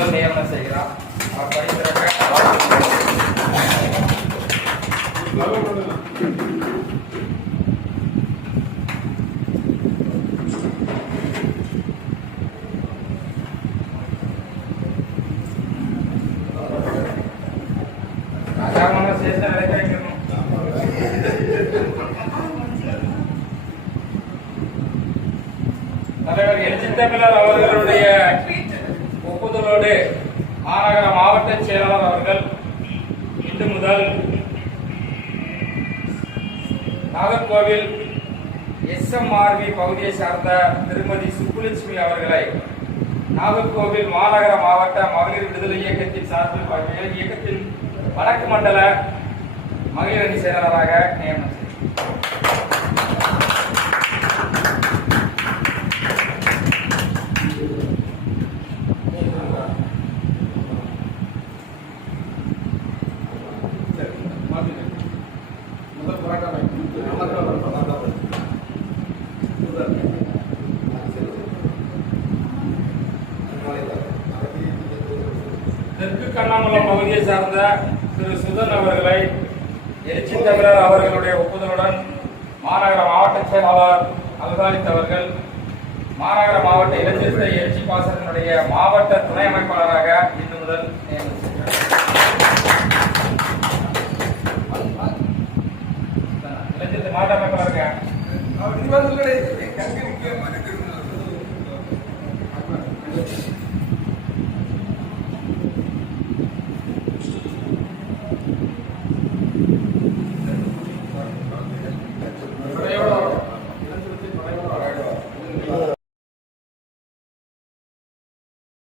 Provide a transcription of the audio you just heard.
முதல் நியமனம் செய்கிறார். அவர் படித்திருக்க தலைவர் எல். சித்தமிழர் அவர்களுடைய ஒப்புதலோடு மாநகர மாவட்ட செயலாளர் அவர்கள் இன்று முதல் நாகர்கோவில் SMRV பகுதியை சார்ந்த திருமதி சுப்புலட்சுமி அவர்களை நாகர்கோவில் மாநகர மாவட்ட மகளிர் விடுதலை இயக்கத்தின் சார்பில் இயக்கத்தின் வடக்கு மண்டல மகளிர் அணி செயலாளராக நியமனம் தெற்கு கண்ணாமலம் பகுதியை சார்ந்த திரு சுதன் அவர்களை எல். சித்தமிழர் அவர்களுடைய ஒப்புதலுடன் மாநகர மாவட்ட செயலாளர் அல்காலித்தவர்கள் மாநகர மாவட்ட இளைஞர் எழுச்சி பாசத்தினுடைய மாவட்ட துணை அமைப்பாளராக இன்று முதல் இளைஞர் மாவட்ட அமைப்பாளராக